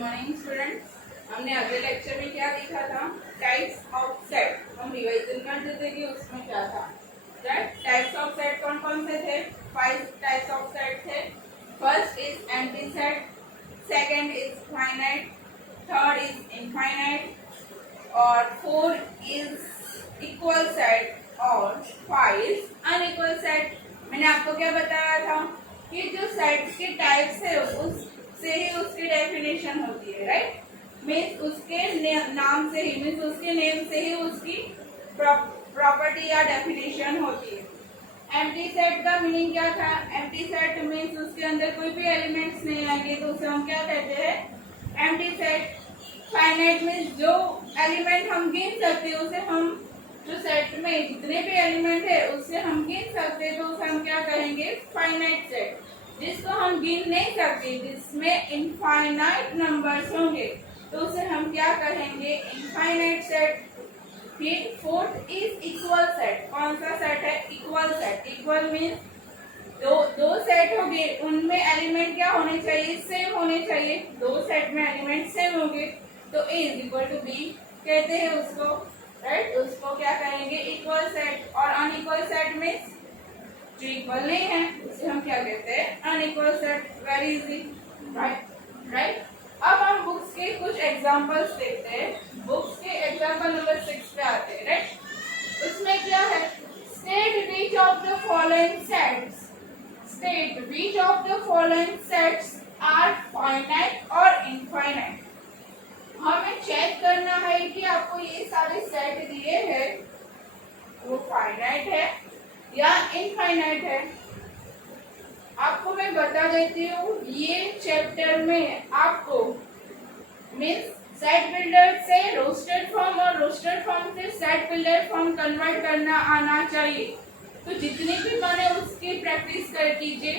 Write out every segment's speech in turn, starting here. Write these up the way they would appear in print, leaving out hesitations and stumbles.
Morning students. हमने अगले lecture में क्या देखा था? Types of set. हम रिवाइजन करते थे कि उसमें क्या था। राइट, टाइप्स ऑफ सेट कौन कौन से थे? 5 टाइप्स ऑफ सेट थे। First is empty set, second is finite, third is infinite और फोर्थ इज इक्वल सेट और 5 इज अनइक्वल सेट। मैंने आपको क्या बताया था कि जो सेट्स के टाइप्स है उससे ही उसकी डेफिनेशन होती है। राइट, मीन्स उसके नाम से ही, मीन्स उसके नेम से ही उसकी प्रॉपर्टी या डेफिनेशन होती है। एम्प्टी सेट का मीनिंग क्या था? एम्प्टी सेट मीन्स उसके अंदर कोई भी एलिमेंट्स नहीं आएंगे तो उसे हम क्या कहते हैं? Empty set. फाइनाइट मीन्स जो एलिमेंट हम गिन सकते हैं उसे हम, जो सेट में जितने भी एलिमेंट है उससे हम गिन सकते हैं तो उसे हम क्या कहेंगे? Finite set. जिसको हम गिन नहीं सकते, जिसमें इनफाइनाइट नंबर्स होंगे तो उसे हम क्या कहेंगे? Infinite set. फिर फोर्थ इज इक्वल सेट। कौन सा सेट है? Equal set. इक्वल मीन्स दो सेट होंगे, उनमें एलिमेंट क्या होने चाहिए? सेम होने चाहिए। दो सेट में एलिमेंट सेम होंगे तो ए इज इक्वल टू बी कहते हैं उसको। राइट, उसको क्या कहेंगे? Equal set. और अनइक्वल सेट मीन्स जो इक्वल नहीं है उसे हम क्या कहते हैं? Unequal set. Very easy. Right, अब हम बुक्स के कुछ एग्जांपल्स देखते हैं। बुक्स के एग्जांपल नंबर 6 पे आते हैं। राइट, उसमें क्या है? State which of the following sets, state which of the following sets are finite और इनफाइनाइट। हमें चेक करना है कि आपको ये सारे सेट दिए हैं वो फाइनाइट है या इनफाइनाइट है। आपको मैं बता देती हूँ, ये चैप्टर में आपको मीन्स सेट बिल्डर से रोस्टेड फॉर्म और रोस्टेड फॉर्म से सेट बिल्डर फॉर्म कन्वर्ट करना आना चाहिए। तो जितनी भी मैंने उसकी प्रैक्टिस कर कीजिए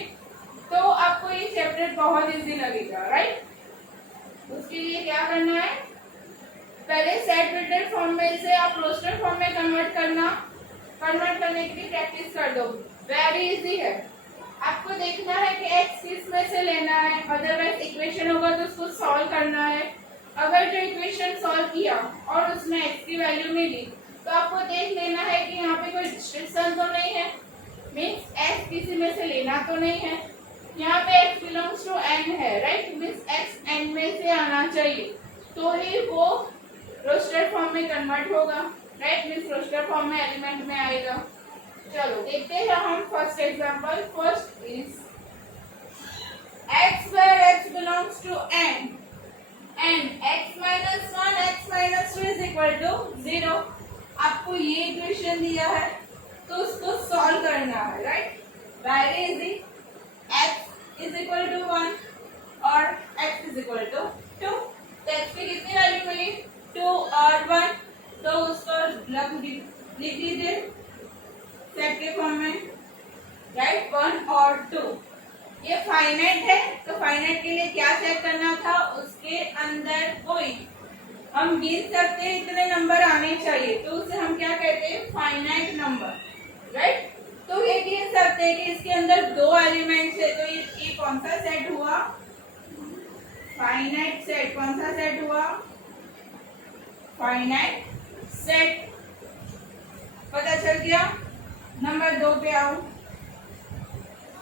तो आपको ये चैप्टर बहुत इजी लगेगा। राइट, उसके लिए क्या करना है? पहले सेट बिल्डर फॉर्म में से आप रोस्टेड फॉर्म में कन्वर्ट करने की प्रैक्टिस कर दो। वेरी इजी है। आपको देखना है कि x किस में से लेना है, अदरवाइज इक्वेशन होगा तो उसको सॉल्व करना है। अगर जो इक्वेशन सॉल्व किया और उसमें x की वैल्यू मिली तो आपको देख लेना है कि यहाँ पे कोई रिस्ट्रिक्शन तो नहीं है, मीन्स x किसी में से लेना तो नहीं है। यहाँ पे x बिलोंग्स टू n है। राइट, मीन्स x n में से आना चाहिए तो ही वो रोस्टेड फॉर्म में कन्वर्ट होगा। राइट, मीन्स रोस्टेड फॉर्म में एलिमेंट में आएगा। चलो देखते हैं हम first example. First is x where x belongs to n and x minus 1 x minus 2 is equal to 0। आपको ये इक्वेशन दिया है तो उसको सॉल्व करना है। Right, very easy. x is equal to 1 और x is equal to 2। तो x की कितनी वैल्यू मिली? 2 और 1, तो उसको लिख दीजिए सेट के फॉर्म में। राइट, 1 और 2। ये फाइनाइट है तो फाइनाइट के लिए क्या चेक करना था? उसके अंदर कोई हम गिन सकते हैं इतने नंबर आने चाहिए तो उसे हम क्या कहते हैं? Finite number. राइट, तो ये गिन सकते हैं कि इसके अंदर 2 एलिमेंट्स है तो ये कौन सा सेट हुआ? Finite set. कौन सा सेट हुआ? Finite set. पता चल गया? नंबर 2 पे आओ।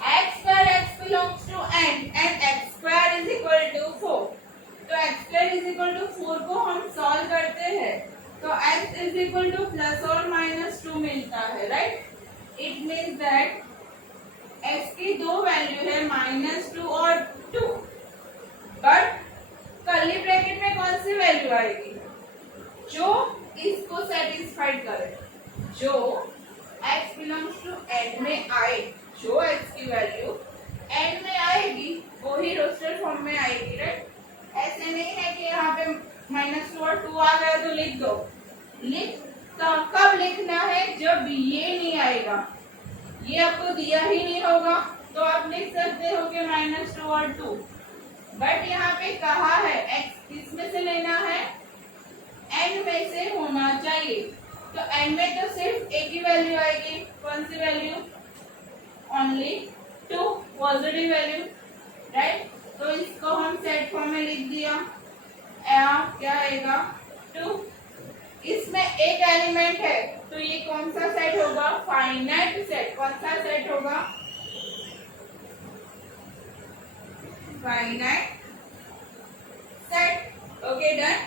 x पर x belongs to n and x square is equal to 4। तो x square is equal to 4 को हम सॉल्व करते हैं तो x is equal to plus और माइनस 2 मिलता है। Right, it means that x की 2 वैल्यू है -2 और 2, बट कर्ली ब्रैकेट में कौन सी वैल्यू आएगी? जो इसको सेटिस्फाइड करे, जो x बिलोंग्स टू n में आए, जो x की वैल्यू n में आएगी वो ही रोस्टेड फॉर्म में आएगी। राइट, ऐसे नहीं है कि यहाँ पे -2 और 2 आ गया तो लिख दो। तो कब लिखना है? जब ये नहीं आएगा, ये आपको दिया ही नहीं होगा तो आप लिख सकते हो कि -2 और 2, बट यहाँ पे कहा है x किस में से लेना है? n में से होना चाहिए। तो n में तो सिर्फ एक ही वैल्यू आएगी। कौन सी value? Only 2 positive value. Right, तो इसको हम सेट फॉर्म में लिख दिया। क्या आएगा 2। इसमें एक एलिमेंट है तो ये कौन सा सेट होगा, फाइनाइट सेट। कौन सा सेट होगा, फाइनाइट सेट। Okay done.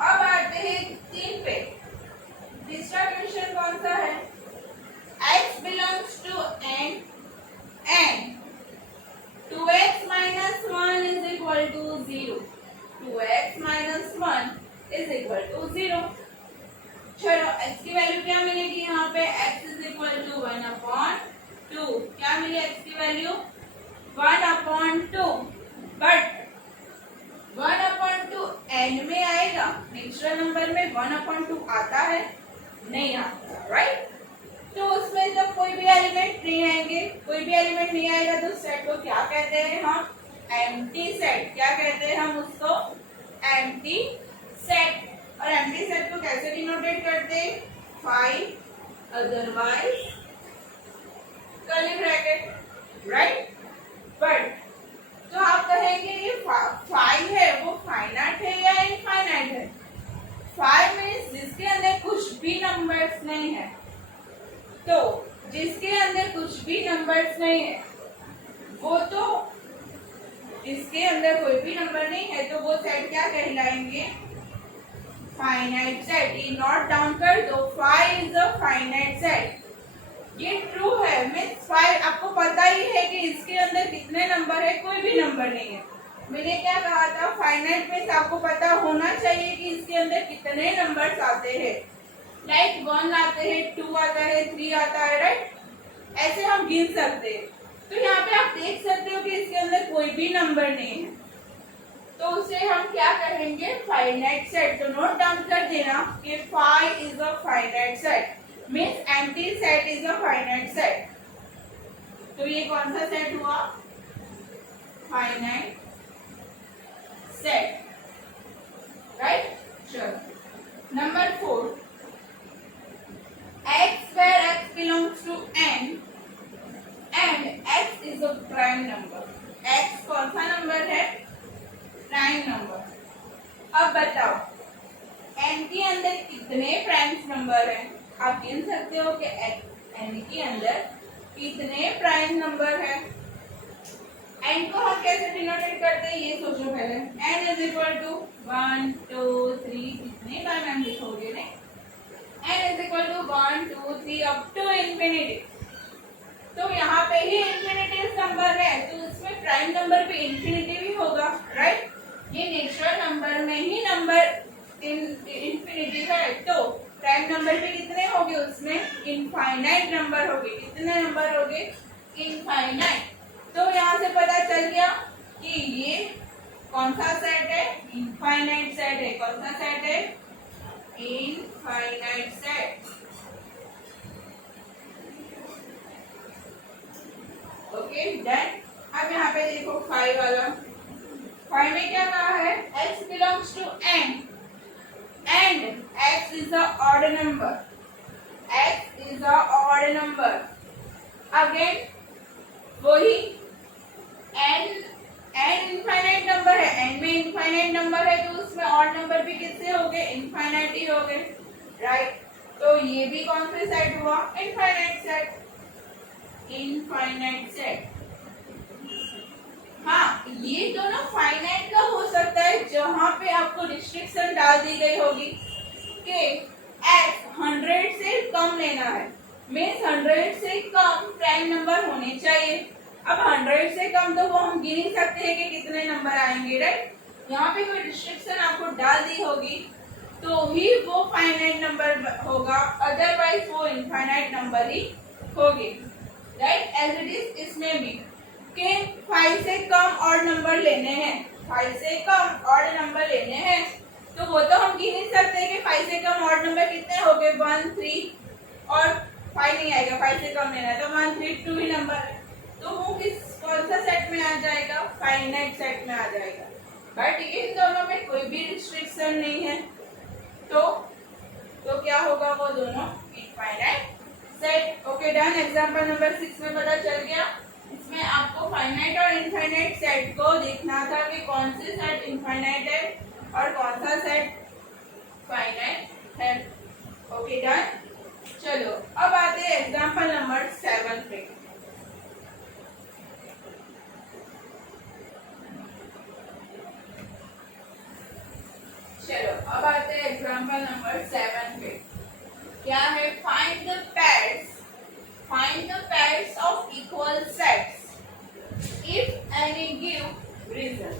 अब आते हैं 3 पे। तीसरा क्वेश्चन कौन सा है, x belongs to n and 2x minus 1 is equal to 0। 2x minus 1 is equal to 0। चलो x की वैल्यू क्या मिलेगी यहाँ पे, x is equal to 1/2। क्या मिली x की वैल्यू 1/2। बट 1/2 n में आएगा, नेचुरल नंबर में 1/2 आता है, नहीं आता, राइट। तो उसमें जब कोई भी एलिमेंट नहीं आएंगे, कोई भी एलिमेंट नहीं आएगा तो सेट को क्या कहते हैं हम, एम्प्टी सेट। क्या कहते हैं हम उसको, एम्प्टी सेट। और एम्प्टी सेट को कैसे डिनोटेट करते हैं, 5 otherwise curly bracket, right. But तो आप कहेंगे ये 5 है वो फाइनाइट है या इनफाइनाइट है। 5 मीन्स जिसके अंदर कुछ भी नंबर्स नहीं है। तो जिसके अंदर कुछ भी नंबर्स नहीं है वो तो, जिसके अंदर कोई भी नंबर नहीं है तो वो सेट क्या कहलाएंगे, फाइनाइट सेट। ये नोट डाउन कर दो, 5 इज अ फाइनाइट सेट। ये ट्रू है, मीन्स 5 आपको पता ही है कि इसके अंदर कितने नंबर है, कोई भी नंबर नहीं है। मैंने क्या कहा था, फाइनाइट मीन्स आपको पता होना चाहिए कि इसके अंदर कितने नंबर्स आते हैं। लाइक 1 आते हैं, 2 आता है, 3 आता है, राइट। ऐसे हम गिन सकते हैं। तो यहाँ पे आप देख सकते हो कि इसके अंदर कोई भी नंबर नहीं है, तो उसे हम क्या कहेंगे, फाइनाइट सेट। तो नोट डाउन कर देना कि 5 is a finite set, means empty set is a finite set. तो ये कौन सा सेट हुआ, फाइनाइट सेट, राइट। चलो number 4, x where x belongs to n and x is a prime number। x कौन सा नंबर है, प्राइम नंबर। अब बताओ n के अंदर कितने प्राइम नंबर हैं, आप गिन सकते हो कि n के अंदर कितने प्राइम नंबर है। n को हम कैसे डिनोटेट करते हैं ये सोचो पहले। n इज इक्वल टू 1 2 3, कितने बार मैम लिखोगे ने, n is equal to 1 2 3 up to infinity. तो यहाँ पे ही इंफिनिटी नंबर है तो इसमें प्राइम नंबर पे इंफिनिटी भी होगा, राइट। ये नेचुरल नंबर में ही नंबर इंफिनिटी है, तो प्राइम नंबर पे कितने होंगे, उसमें इनफाइनाइट नंबर होंगे। कितने नंबर होंगे, इनफाइनाइट। तो यहाँ से पता चल गया कि ये कौन सा सेट है, इनफाइनाइट सेट है। कौन सा सेट है, इनफाइनाइट सेट। Okay done. अब यहाँ पे देखो 5 वाला, 5 में क्या कहा है, x belongs to n and x is the odd number। x is the odd number। Again वही n इनफाइनाइट नंबर है, n में इनफाइनाइट नंबर है तो उसमें ऑड नंबर भी कितने हो गए, इनफाइनाइट ही हो गए, राइट। तो ये भी कौन सा सेट हुआ, इनफाइनाइट सेट। इनफाइनाइट सेट, हाँ ये दोनों फाइनाइट का हो सकता है जहां पे आपको रिस्ट्रिक्शन डाल दी गई होगी कि x 100 से कम लेना है, मीन्स 100 से कम प्राइम नंबर होने चाहिए। अब 100 से कम तो वो हम गिन ही सकते हैं कि कितने नंबर आएंगे, राइट। यहाँ पे कोई रिस्ट्रिक्शन आपको डाल दी होगी तो ही वो फाइनाइट नंबर होगा, अदरवाइज वो इनफाइनाइट नंबर ही होगी, राइट। एज इट इज इसमें भी कि 5 से कम ऑड नंबर लेने हैं, 5 से कम ऑड नंबर लेने हैं तो वो तो हम गिन नहीं सकते कि 5 से कम ऑड नंबर कितने हो गए, 1 3 और 5 नहीं आएगा, 5 से कम लेना है तो 1 3 2 ही नंबर है, तो वो किस कौन सा सेट में आ जाएगा, फाइनाइट सेट में आ जाएगा। बट इन दोनों में कोई भी रिस्ट्रिक्शन नहीं है तो क्या होगा, वो दोनों infinite set. Okay done. Example number 6 में पता चल गया। इसमें आपको फाइनाइट और इनफाइनाइट सेट को देखना था कि कौन से सेट इनफाइनाइट है और कौन सा सेट फाइनाइट है। Okay done. चलो अब आते हैं एग्जांपल नंबर 7 पे। चलो अब आते हैं एग्जांपल नंबर 7 पे। क्या है? Find the pairs of equal sets if any give reason।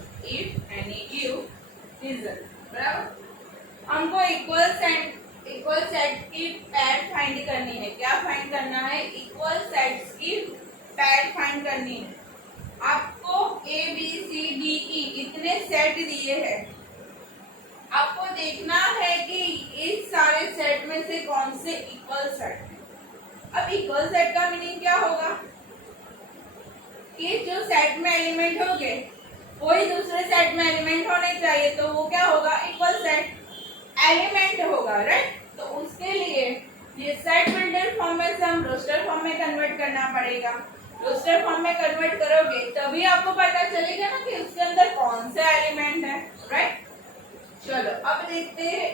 बराबर, हमको इक्वल सेट की पैर फाइंड करनी है। क्या फाइंड करना है? इक्वल सेट्स की पैर फाइंड करनी है। आपको A B C D E इतने सेट दिए हैं, आपको देखना है कि इस सारे सेट में से कौन से इक्वल सेट है। अब इक्वल सेट का मीनिंग क्या होगा कि जो सेट में एलिमेंट होंगे वही दूसरे सेट में एलिमेंट होने चाहिए, तो वो क्या होगा? इक्वल सेट एलिमेंट होगा, राइट। तो उसके लिए ये सेट बिल्डर फॉर्म में से हम रोस्टर फॉर्म में कन्वर्ट करना पड़ेगा। रोस्टर फॉर्म में कन्वर्ट करोगे तभी आपको पता चलेगा ना कि उसके अंदर कौन से एलिमेंट है, राइट। चलो अब देखते हैं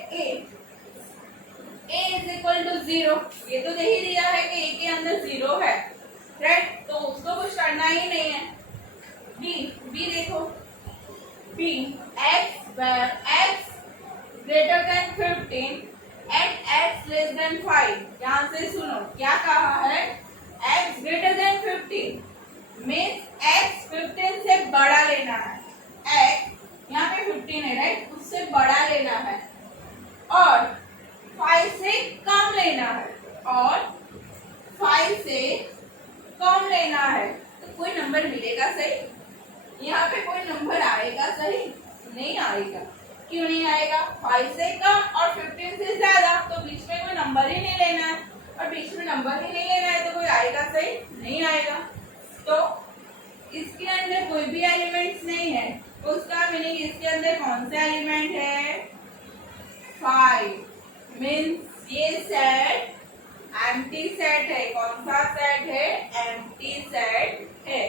a इज इक्वल टू 0। ये तो दे ही दिया है कि a के अंदर 0 है, राइट, तो उसको कुछ करना ही नहीं है। b देखो, b x where x greater than 15 and x less than 5। ध्यान से सुनो क्या कहा है? x greater than 15 means x 15 से बड़ा लेना है। x यहाँ पे 15 है, राइट, उससे बड़ा लेना है और 5 से कम लेना है तो कोई नंबर मिलेगा सही? यहाँ पे कोई नंबर आएगा सही? नहीं आएगा। क्यों नहीं आएगा? 5 से कम और 15 से ज्यादा, तो बीच में कोई नंबर ही नहीं लेना है, और बीच में नंबर ही नहीं लेना है तो कोई आएगा सही? नहीं आएगा। तो इसके अंदर कोई भी एलिमेंट्स नहीं है, उसका मीनिंग इसके अंदर कौन सा एलिमेंट है? 5 मीन्स ये सेट एम्प्टी सेट है। कौन सा सेट है? एम्प्टी सेट है,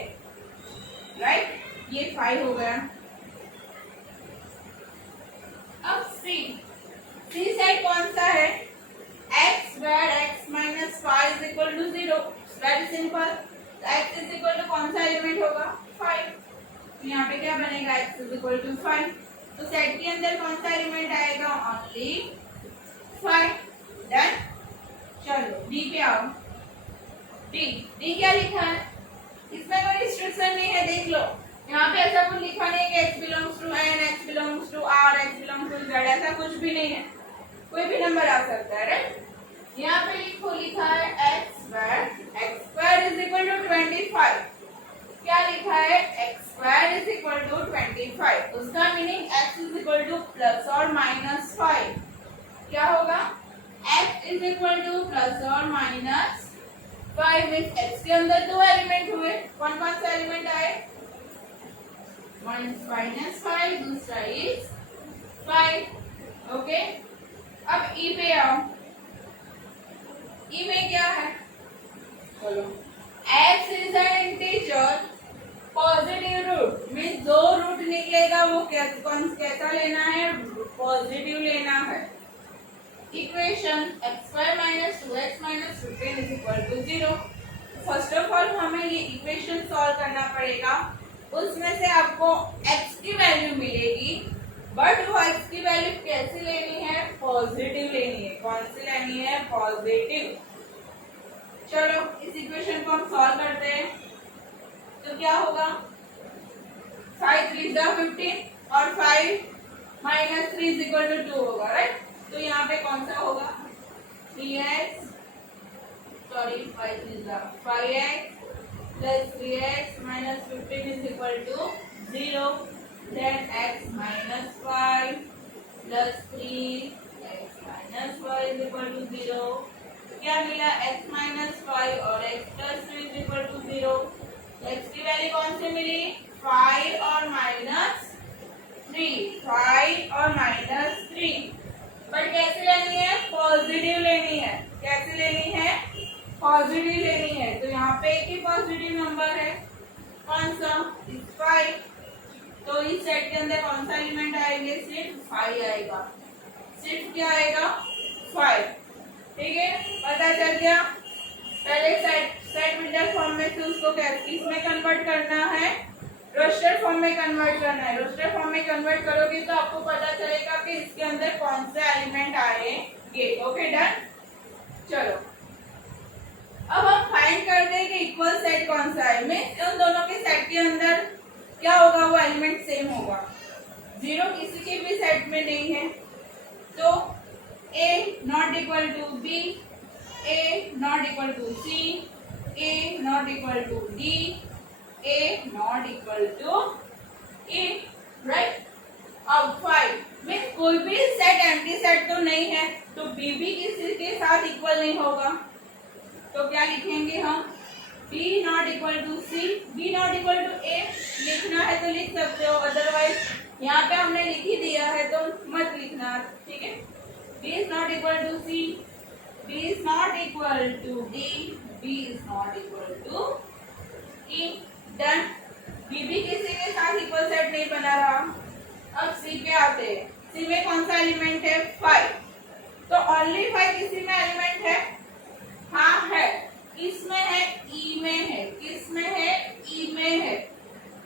राइट। ये 5 हो गया। अब सी सेट कौन सा है? x where x minus 5 is equal to 0। Very simple. x is equal to कौन सा एलिमेंट होगा? 5। तो यहाँ पे क्या बनेगा? x is equal to 5। तो सेट के अंदर कौन सा एलिमेंट आएगा? ओनली 5। डन। चलो डी पे आओ। डी क्या लिखा है? इसमें कोई रिस्ट्रिक्शन नहीं है, देख लो। यहाँ पे ऐसा कुछ लिखा नहीं है कि x belongs to n, x belongs to r, x belongs to z, ऐसा कुछ भी नहीं है। कोई भी नंबर आ सकता है, राइट। यहाँ पे लिखा है x square is equal to 25। क्या लिखा है? x square is equal to 25। उसका meaning x is equal to plus और माइनस 5। क्या होगा? x is equal to plus और माइनस 5 मीन्स x के अंदर दो एलिमेंट हुए। कौन कौन सा एलिमेंट आए? माइनस 5, दूसरा इज 5। ओके, अब ई पे आओ। ई में क्या है? चलो, x is an integer positive root means जो रूट निकलेगा वो कैसा लेना है? पॉजिटिव लेना है। Equation x square minus 2x minus 15 is equal to 0। First of all हमें ये इक्वेशन सॉल्व करना पड़ेगा। उसमें से आपको x की वैल्यू मिलेगी, बट वो x की वैल्यू कैसी लेनी है? पॉजिटिव लेनी है। कौन सी लेनी है? पॉजिटिव। चलो इस इक्वेशन को हम सॉल्व करते हैं। तो क्या होगा? 5 3 15 और 5 माइनस 3 इज इक्वल टू 2 होगा, राइट। तो यहाँ पे कौन सा होगा? 5x plus 3x minus 15 is equal to 0. Then x minus 5 plus 3x minus 5 is equal to 0. क्या मिला? x minus 5 और x plus 3 is equal to 0. x की वैल्यू कौन सी मिली? 5 और माइनस 3। 5 और माइनस 3। बट कैसे लेनी है? पॉजिटिव लेनी है। कैसे लेनी है? पॉजिटिव लेनी है। तो यहाँ पे एक ही पॉजिटिव नंबर है। कौन सा? 5। तो इस सेट के अंदर कौन सा एलिमेंट आएंगे? सिर्फ 5 आएगा। सिर्फ क्या आएगा? 5। ठीक है, पता चल गया। पहले सेट मीटर फॉर्म में से उसको किसमें कन्वर्ट करना है? रोस्टर फॉर्म में कन्वर्ट करना है। रोस्टर फॉर्म में कन्वर्ट करोगे तो आपको पता चलेगा कि इसके अंदर कौन से एलिमेंट आएंगे। Okay, done. चलो अब हम फाइंड करते हैं कि इक्वल सेट कौन सा है। मैं उन दोनों के सेट के अंदर क्या होगा? वो एलिमेंट सेम होगा। 0 किसी के भी सेट में नहीं है, तो A not equal to B, A not equal to C, A not equal to D, A not equal to E, right. अब 5 में कोई भी सेट एम्प्टी सेट तो नहीं है, तो B भी किसी के साथ इक्वल नहीं होगा, तो क्या लिखेंगे हम? B not equal to C, B not equal to A। लिखना है तो लिख सकते हो, अदरवाइज यहाँ पे हमने लिख ही दिया है तो मत लिखना, ठीक है। B is not equal to C, B is not equal to D, B is not equal to E, done. B भी किसी के साथ इक्वल सेट नहीं बना रहा। अब C पे आते हैं। C में कौन सा एलिमेंट है? 5। तो ओनली 5 किसी में एलिमेंट है? हाँ है। किसमें है? E में है। किसमें है? E में है।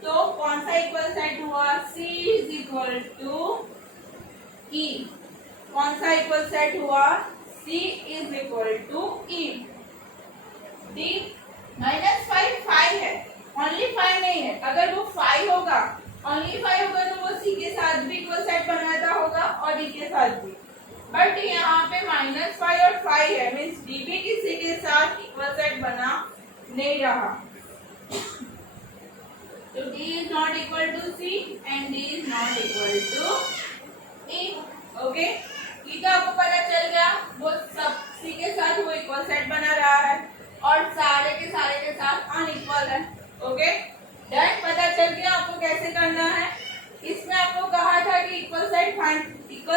तो कौन सा इक्वल सेट हुआ? C is equal to E। कौन सा इक्वल सेट हुआ? C is equal to E। D -5 5 है, ओनली 5 नहीं है। अगर वो 5 होगा, ओनली 5 होगा तो वो C के साथ भी इक्वल सेट बनाता होगा और D के साथ भी। बट यहाँ पे -5 और 5 है, मीन्स D भी किसी के साथ इक्वल सेट बना नहीं रहा। तो D is not equal to C and D is not equal to E। Okay, ये तो आपको पता चल गया। वो सब C के साथ वो इक्वल सेट बना रहा है और सारे के साथ अनइक्वल है। Okay, done. पता चल गया आपको कैसे करना है। इसमें आपको कहा था कि इक्वल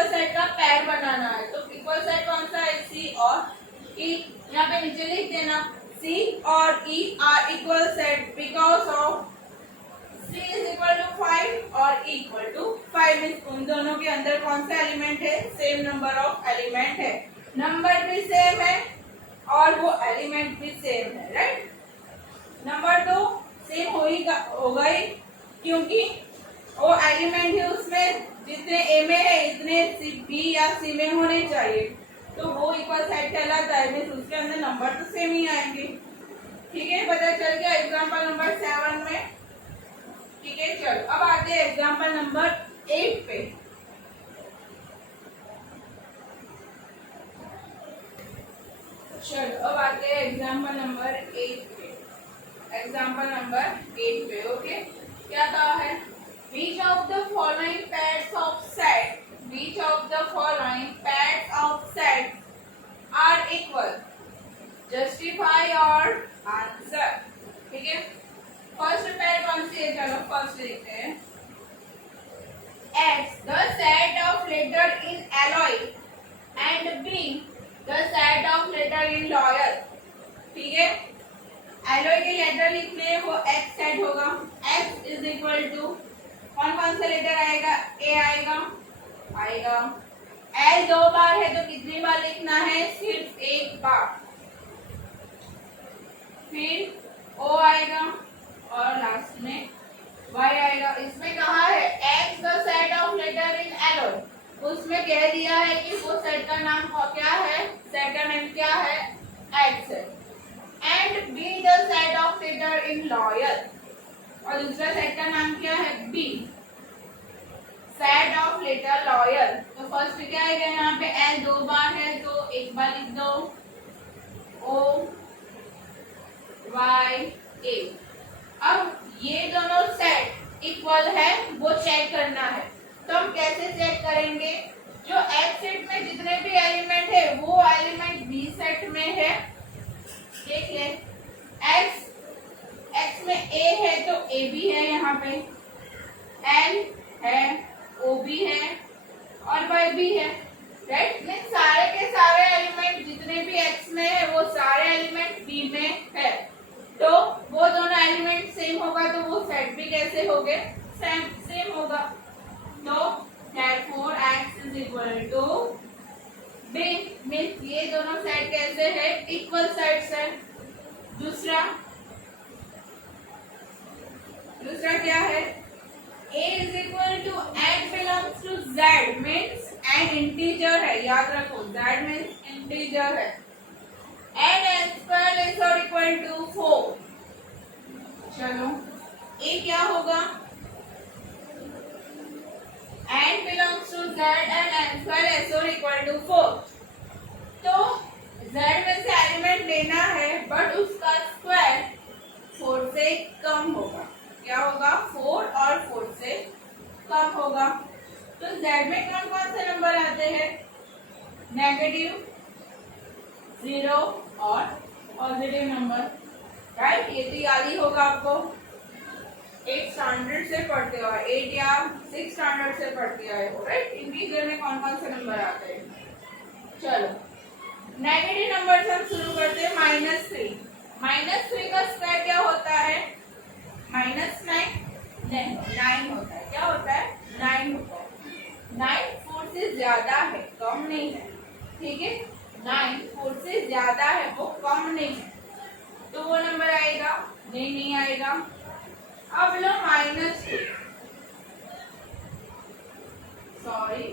सेट का पैर बनाना है, तो इक्वल सेट कौन सा है? C और E। यहाँ पे नीचे लिख देना, C और E are equal set because of C is equal to 5 और E equal to 5। उन दोनों के अंदर कौन सा एलिमेंट है? सेम नंबर ऑफ एलिमेंट है। नंबर भी सेम है और वो एलिमेंट भी सेम है, राइट। नंबर तो सेम होगा ही, क्योंकि वो एलिमेंट है, उसमें जितने A में है इतने B या C में होने चाहिए, तो वो इक्वल सेट कहलाता है। मीन्स उसके अंदर नंबर तो सेम ही आएंगे। ठीक है, पता चल गया एग्जाम्पल नंबर 7 में। ठीक है, चलो अब आते हैं एग्जाम्पल नंबर 8 पे। चलो अब आते हैं एग्जाम्पल नंबर 8 पे। एग्जाम्पल नंबर 8 पे ओके, क्या कहा है? Which of the following pairs of sets are equal? Justify your answer। ठीक है, फर्स्ट पेयर कौन सी है? चलो फर्स्ट देखते हैं। X the set of letter in alloy and B the set of letter in loyal। ठीक है, एलोय के लेटर लिखने हैं, वो X सेट होगा। X इज इक्वल टू कौन सा लेटर आएगा? A आएगा। L 2 बार है तो कितनी बार लिखना है? सिर्फ 1 बार। फिर O आएगा और लास्ट में Y आएगा। इसमें कहा है X the set of letter in alloy, उसमें कह दिया है कि वो सेट का नाम क्या है? सेट का नेम क्या है? X है। And B the set of letter in loyal, और दूसरा सेट का नाम क्या है? B set of letter loyal. तो फर्स्ट क्या आएगा? यहाँ पे L 2 बार है तो 1 बार लिख दो, O Y A। अब ये दोनों सेट इक्वल है वो चेक करना है, तो हम कैसे चेक करेंगे? जो X सेट में जितने भी एलिमेंट है वो एलिमेंट B सेट में है। देख ले, X में A है तो A भी है, यहाँ पे L है, O भी है और Y भी है, राइट। में सारे के सारे एलिमेंट जितने भी X में है वो सारे एलिमेंट B में है, तो वो दोनों एलिमेंट सेम होगा तो वो सेट भी कैसे हो गए? सेम होगा, तो therefore x is equal to b means ये दोनों सेट कैसे है, इक्वल सेट्स है। दूसरा क्या है, a is equal to n belongs to z means n integer है, याद रखो z मीन्स इंटीजर है। n square is equal to 4। चलो a क्या होगा, n belongs to z and n square is equal to 4। तो z में से एलिमेंट लेना है बट उसका स्क्वायर 4 से कम होगा। क्या होगा, 4 और 4 से कम होगा। तो z में कौन कौन से नंबर आते हैं, नेगेटिव, 0 और पॉजिटिव नंबर, राइट। ये तो याद ही होगा आपको, 8 स्टैंडर्ड से पढ़ते हो, 8 या 6 स्टैंडर्ड से पढ़ते आए हो, राइट। इंटीजर में कौन कौन से नंबर आते हैं। चलो नेगेटिव नंबर से हम शुरू करते हैं, -3। -3 का स्क्वायर क्या होता है, -9 नहीं, 9 होता है। क्या होता है, 9 होता है। 9 4 से ज्यादा है, कम नहीं है, ठीक है। 9 4 से ज्यादा है, वो कम नहीं है, तो वो नंबर आएगा, नहीं आएगा। अब लो -2, सॉरी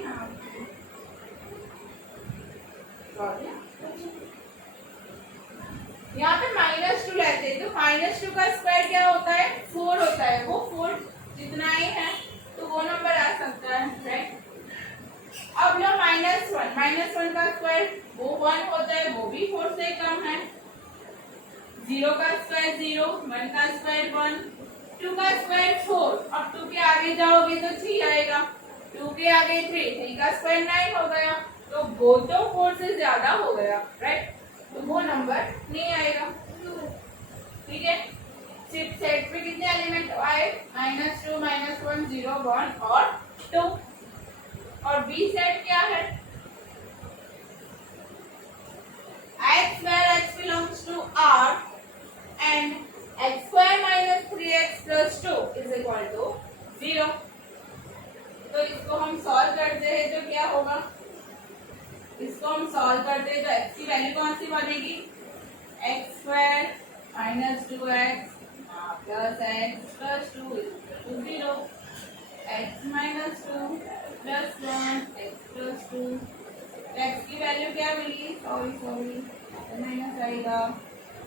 यहाँ पे -2 लेते हैं, तो -2 का स्क्वायर क्या होता है, 4 होता है। वो 4 जितना ही है तो वो नंबर आ सकता है, राइट। अब लो -1 का स्क्वायर वो 1 होता है, वो भी 4 से कम है। 0 का स्क्वायर 0, 1 का स्क्वायर 1, 2 का स्क्वायर 4। अब 2 के आगे जाओगे तो 3 आएगा, 2 के आगे 3 का स्क्वायर 9 हो गया, तो वो तो 4 से ज्यादा हो गया, राइट। तो वो नंबर नहीं आएगा, ठीक है। सेट पे कितने एलिमेंट आए, -2, -1, 0, 1 और 2। और बी सेट क्या है, x where x belongs to R and x square minus 3x plus 2 is equal to 0। तो इसको हम सॉल्व करते हैं तो क्या होगा, इसको हम सॉल्व करते हैं तो x की वैल्यू कौन सी बनेगी, x square minus 2x plus x plus 2 is equal to 0। x minus 2 plus 1 x plus 2, x की वैल्यू क्या मिली, सॉरी माइनस आएगा,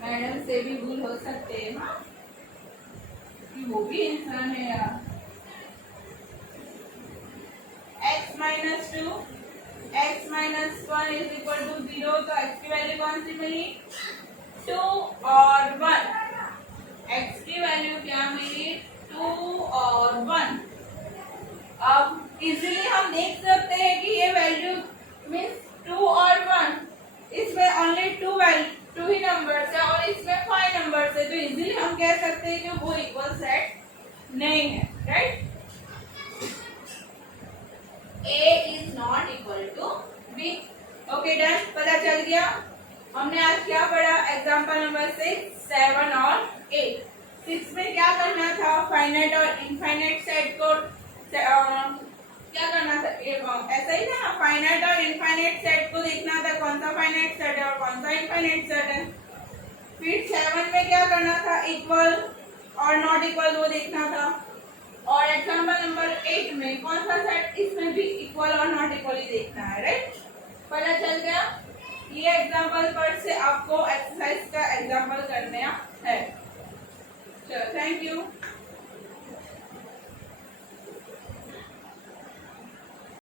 मैडम से भी भूल हो सकते हैं, हाँ कि वो भी इंसान है यार। x minus 2 x minus 1 is equal to 0, तो x की वैल्यू कौन सी मिली, 2 और 1। x की वैल्यू क्या मिली, 2 और 1। अब इजीली हम देख सकते हैं कि ये वैल्यू मीन्स 2 और 1, इसमें ओनली 2 ही नंबर्स है और इसमें 5 नंबर्स है, तो इजीली हम कह सकते हैं कि वो इक्वल सेट नहीं है, right. A is not equal to B। Okay done, पता चल गया। हमने आज क्या पढ़ा, एग्जाम्पल नंबर 6, 7 और 8। 6 में क्या करना था, फाइनाइट और इनफाइनाइट सेट को क्या करना था, ऐसा ही था, फाइनाइट और इनफाइनाइट सेट को देखना था, कौन सा फाइनाइट सेट है और कौन सा इनफाइनाइट सेट है। फिर 7 में क्या करना था, इक्वल और नॉट इक्वल वो देखना था। और एग्जाम्पल नंबर 8 में कौन सा सेट, इसमें भी इक्वल और नॉट इक्वल ही देखना है, राइट। पता चल गया। ये एग्जाम्पल पर से आपको एक्सरसाइज का एग्जाम्पल करना है। चलो थैंक यू।